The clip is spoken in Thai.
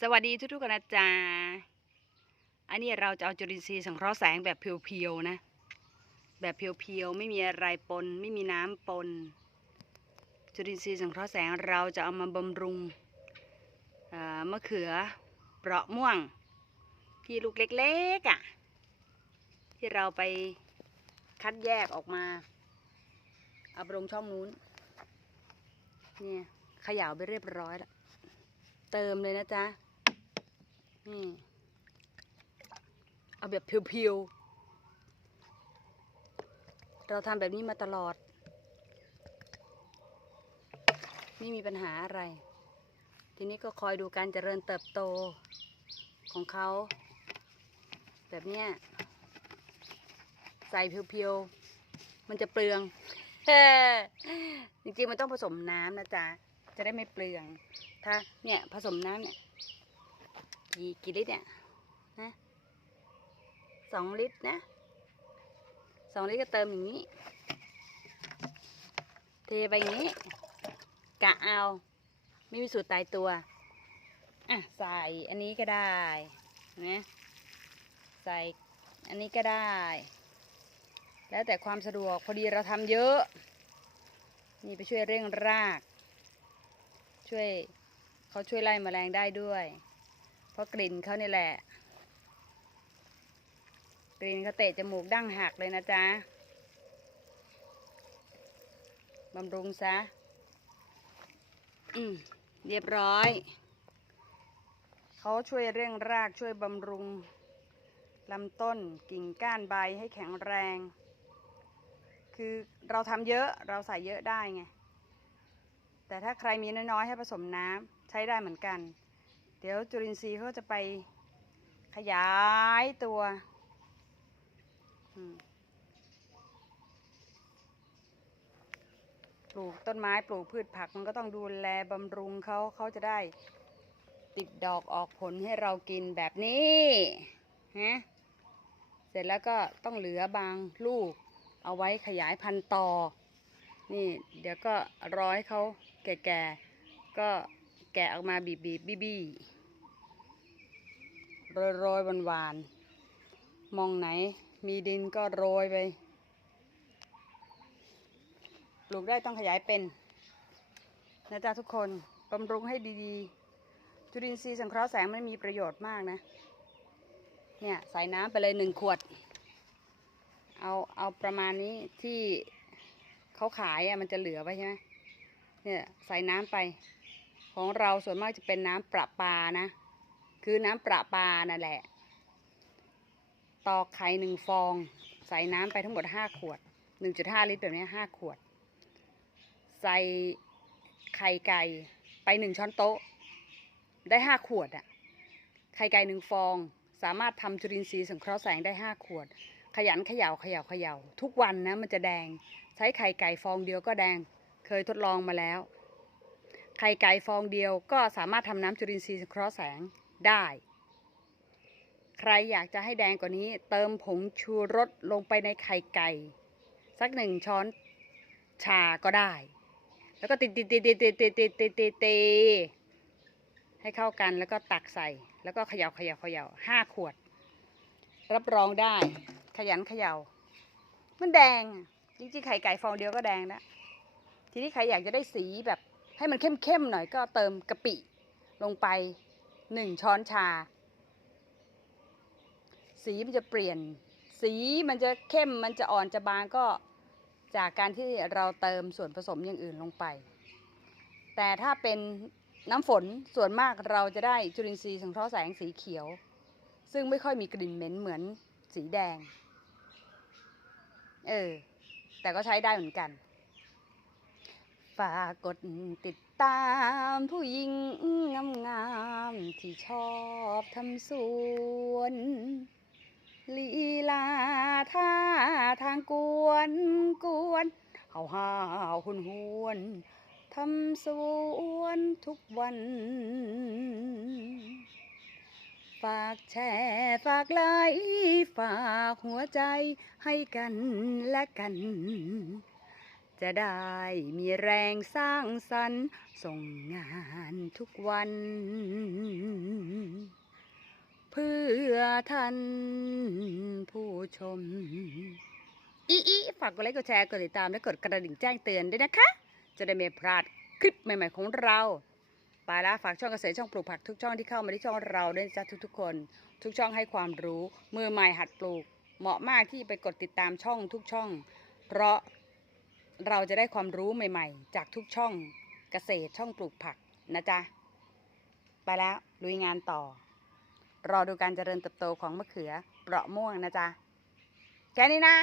สวัสดีทุกๆคนนะจ๊ะอันนี้เราจะเอาจุลินทรีย์สังเคราะห์แสงแบบเพียวๆนะ แบบเพียวๆไม่มีอะไรปน ไม่มีน้ำปน จุลินทรีย์สังเคราะห์แสงเราจะเอามาบำรุงอ่อมะเขือเปราะม่วง ที่ลูกเล็กๆอะ่ะ ที่เราไปคัดแยกออกมาเอาไปลงช่องนู้นเนี่ยขย่าไปเรียบร้อยแล้วเติมเลยนะจ๊ะ นี่เอาแบบเพียวๆ เราทำแบบนี้มาตลอด ไม่มีปัญหาอะไร ทีนี้ก็คอยดูการเจริญเติบโตของเขา แบบเนี้ยใส่เพียวๆ มันจะเปลืองจริงๆ มันต้องผสมน้ำนะจ๊ะ จะได้ไม่เปลือง ถ้าเนี่ยผสมน้ำเนี่ย กี่กี่ลิตรเนี่ยนะสองลิตรนะสองลิตรก็เติมอย่างนี้ เทไปอย่างนี้ กะเอา ไม่มีสูตรตายตัวอะใส่อันนี้ก็ได้นะใส่อันนี้ก็ได้ แล้วแต่ความสะดวกพอดีเราทำเยอะ นี่ไปช่วยเร่งราก ช่วยเขาช่วยไล่แมลงได้ด้วย เพราะกลิ่นเขานี่แหละ กลิ่นเขาเตะจมูกดั้งหักเลยนะจ๊ะบำรุงซะ อืมเรียบร้อย เขาช่วยเร่งรากช่วยบำรุงลำต้นกิ่งก้านใบให้แข็งแรง คือเราทำเยอะเราใส่เยอะได้ไง แต่ถ้าใครมีน้อยๆให้ผสมน้ำใช้ได้เหมือนกัน ดี๋ยวจุลินทรีย์เขาจะไปขยายตัวปลูกต้นไม้ปลูกพืชผักมันก็ต้องดูแลบำรุงเขาเขาจะได้ติดดอกออกผลให้เรากินแบบนี้ฮะเสร็จแล้วก็ต้องเหลือบางลูก เอาไว้ขยายพันธุ์ต่อ นี่ เดี๋ยวก็รอให้เขาแก่ๆก็แกะออกมาบีบบีบบีบี โรยโรยหวานๆมองไหนมีดินก็โรยไป ปลูกได้ต้องขยายเป็นนะจ๊ะทุกคนบำรุงให้ดีๆ จุลินทรีย์สังเคราะห์แสงมันมีประโยชน์มากนะ เนี่ยใส่น้ำไปเลยหนึ่งขวด เอาเอาประมาณนี้ที่เขาขายอะมันจะเหลือไว้ใช่ไหมเนี่ยใส่น้ำไป ของเราส่วนมากจะเป็นน้ำประปานะ คือน้ำประปานั่นแหละ ตอกไข่หนึ่งฟอง ใส่น้ำไปทั้งหมดห้าขวดหนึ่งจุดห้าลิตรแบบนี้ห้าขวด ใส่ไข่ไก่ไปหนึ่งช้อนโต๊ะ ได้ห้าขวดอะ่ะไข่ไก่หนึ่งฟอง สามารถทำจุลินทรีย์สังเคราะห์แสงได้ห้าขวด ขยันเขย่าเขย่าเขย่าทุกวันนะมันจะแดง ใช้ไข่ไก่ฟองเดียวก็แดง เคยทดลองมาแล้ว ไข่ไก่ฟองเดียวก็สามารถทำน้ำจุลินทรีย์สังเคราะห์แสง ได้ ใครอยากจะให้แดงกว่านี้ เติมผงชูรสลงไปในไข่ไก่ สักหนึ่งช้อนชาก็ได้ แล้วก็ตีตีตีตีตีตีตีตีตีตีให้เข้ากันแล้วก็ตักใส่ แล้วก็เขย่าเขย่าเขย่าห้าขวด รับรองได้ ขยันเขย่ามันแดงจริงๆไข่ไก่ฟองเดียวก็แดงแล้วทีนี้ใครอยากจะได้สีแบบให้มันเข้มๆหน่อยก็เติมกะปิลงไป หนึ่งช้อนชา สีมันจะเปลี่ยน สีมันจะเข้มมันจะอ่อนจะบางก็จากการที่เราเติมส่วนผสมอย่างอื่นลงไป แต่ถ้าเป็นน้ำฝนส่วนมากเราจะได้จุลินทรีย์สังเคราะห์แสงสีเขียว ซึ่งไม่ค่อยมีกลิ่นเหม็นเหมือนสีแดง เออ แต่ก็ใช้ได้เหมือนกัน ฝากกดติดตามผู้หญิงงามๆที่ชอบทำสวนลีลาท่าทางกวนกวนเฮาฮาวหุนหวนทำสวนทุกวัน ฝากแชร์ฝากไลค์ฝากหัวใจให้กันและกัน จะได้มีแรงสร้างสรรค์ส่งงานทุกวัน เพื่อท่านผู้ชม อีอีฝากกดไลค์กดแชร์กดติดตามและกดกระดิ่งแจ้งเตือนด้วยนะคะ จะได้ไม่พลาดคลิปใหม่ๆของเราไปแล้วฝากช่องเกษตรช่องปลูกผักทุกช่องที่เข้ามาที่ช่องเราด้วยนะจ้ะทุกๆคน ทุกช่องให้ความรู้มือใหม่หัดปลูก เหมาะมากที่ไปกดติดตามช่องทุกช่อง เพราะ เราจะได้ความรู้ใหม่ๆ จากทุกช่องเกษตรช่องปลูกผักนะจ๊ะ ไปแล้วลุยงานต่อ รอดูการเจริญเติบโตของมะเขือเปราะม่วงนะจ๊ะ แค่นี้นะ